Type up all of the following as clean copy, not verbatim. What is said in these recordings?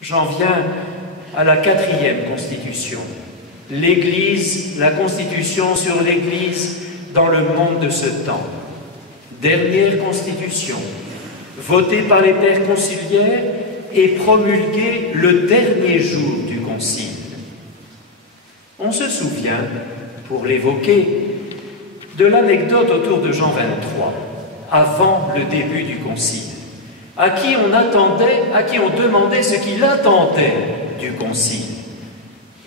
J'en viens à la 4e constitution. L'Église, la constitution sur l'Église dans le monde de ce temps. Dernière constitution, votée par les pères conciliaires et promulguée le dernier jour du concile. On se souvient, pour l'évoquer, de l'anecdote autour de Jean 23, avant le début du concile, à qui on demandait ce qu'il attendait du concile.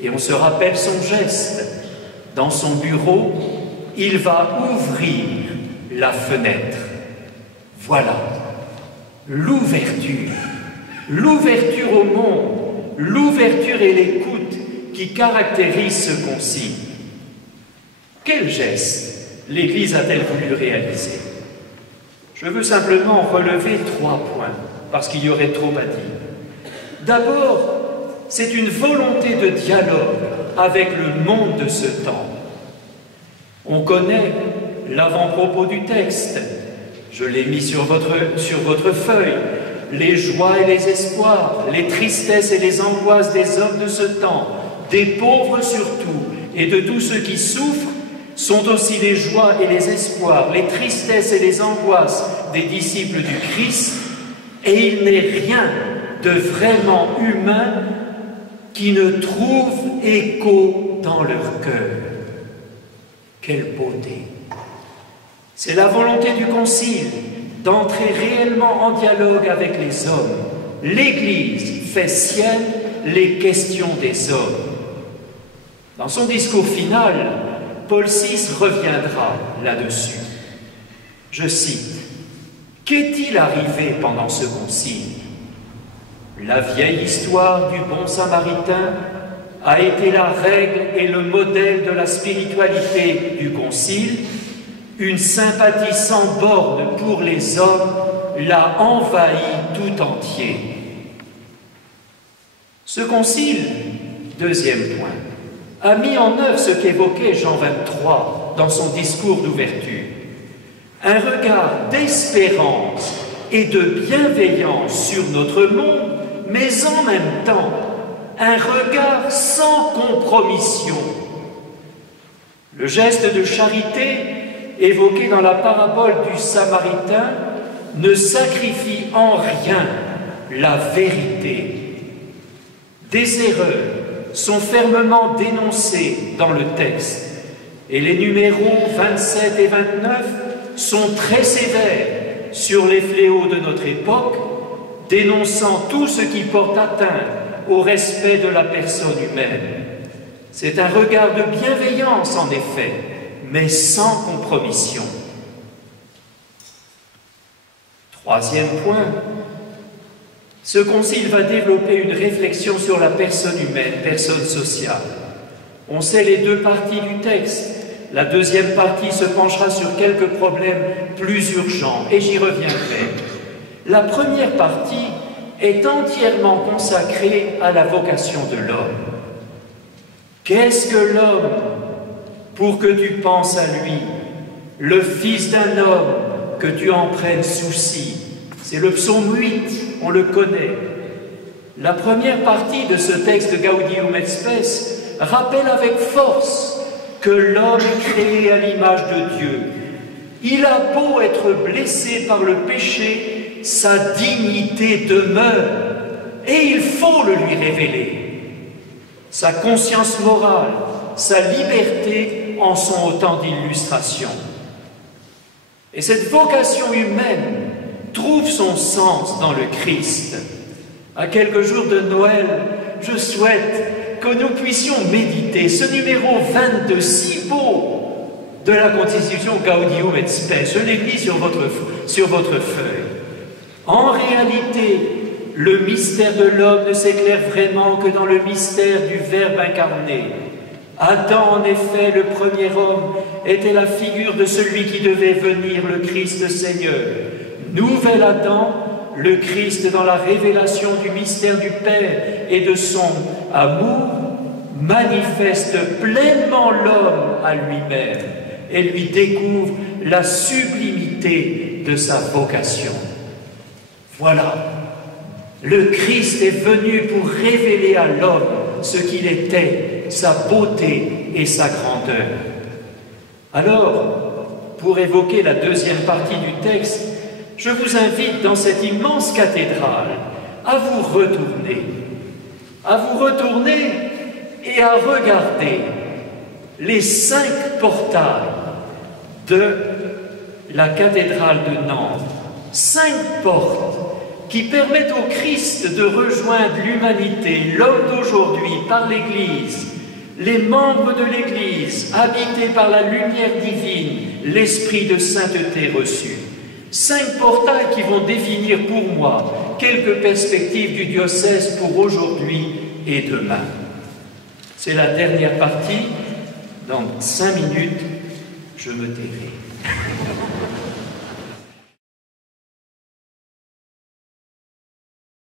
Et on se rappelle son geste. Dans son bureau, il va ouvrir la fenêtre. Voilà, l'ouverture au monde, l'ouverture et l'écoute qui caractérisent ce concile. Quel geste l'Église a-t-elle voulu réaliser? Je veux simplement relever 3 points, parce qu'il y aurait trop à dire. D'abord, c'est une volonté de dialogue avec le monde de ce temps. On connaît l'avant-propos du texte. Je l'ai mis sur votre feuille. Les joies et les espoirs, les tristesses et les angoisses des hommes de ce temps, des pauvres surtout, et de tous ceux qui souffrent, sont aussi les joies et les espoirs, les tristesses et les angoisses des disciples du Christ, et il n'est rien de vraiment humain qui ne trouve écho dans leur cœur. Quelle beauté! C'est la volonté du Concile d'entrer réellement en dialogue avec les hommes. L'Église fait sienne les questions des hommes. Dans son discours final, Paul VI reviendra là-dessus. Je cite, « Qu'est-il arrivé pendant ce concile ? La vieille histoire du bon samaritain a été la règle et le modèle de la spiritualité du concile. Une sympathie sans borne pour les hommes l'a envahi tout entier. » Ce concile, 2e point, a mis en œuvre ce qu'évoquait Jean 23 dans son discours d'ouverture. Un regard d'espérance et de bienveillance sur notre monde, mais en même temps, un regard sans compromission. Le geste de charité évoqué dans la parabole du Samaritain ne sacrifie en rien la vérité. Des erreurs sont fermement dénoncées dans le texte et les numéros 27 et 29 sont très sévères sur les fléaux de notre époque, dénonçant tout ce qui porte atteinte au respect de la personne humaine. C'est un regard de bienveillance en effet, mais sans compromission. 3e point, ce concile va développer une réflexion sur la personne humaine, personne sociale. On sait les 2 parties du texte. La 2e partie se penchera sur quelques problèmes plus urgents, et j'y reviendrai. La première partie est entièrement consacrée à la vocation de l'homme. Qu'est-ce que l'homme pour que tu penses à lui, le fils d'un homme, que tu en prennes souci? C'est le psaume 8, on le connaît. La première partie de ce texte Gaudium et Spes rappelle avec force que l'homme est créé à l'image de Dieu. Il a beau être blessé par le péché, sa dignité demeure et il faut le lui révéler. Sa conscience morale, sa liberté en sont autant d'illustrations. Et cette vocation humaine trouve son sens dans le Christ. À quelques jours de Noël, je souhaite que nous puissions méditer ce numéro 22, si beau, de la Constitution Gaudium et Spes. Je l'ai mis sur votre feuille. En réalité, le mystère de l'homme ne s'éclaire vraiment que dans le mystère du Verbe incarné. Adam, en effet, le premier homme, était la figure de celui qui devait venir, le Christ Seigneur. Nouvel Adam, le Christ dans la révélation du mystère du Père et de son amour, manifeste pleinement l'homme à lui-même et lui découvre la sublimité de sa vocation. Voilà, Le Christ est venu pour révéler à l'homme ce qu'il était, sa beauté et sa grandeur. Alors, pour évoquer la deuxième partie du texte, je vous invite dans cette immense cathédrale à vous retourner et à regarder les 5 portails de la cathédrale de Nantes. 5 portes qui permettent au Christ de rejoindre l'humanité, l'homme d'aujourd'hui par l'Église, les membres de l'Église, habités par la lumière divine, l'esprit de sainteté reçu. 5 portails qui vont définir pour moi quelques perspectives du diocèse pour aujourd'hui et demain. C'est la dernière partie. Dans 5 minutes, je me tairai.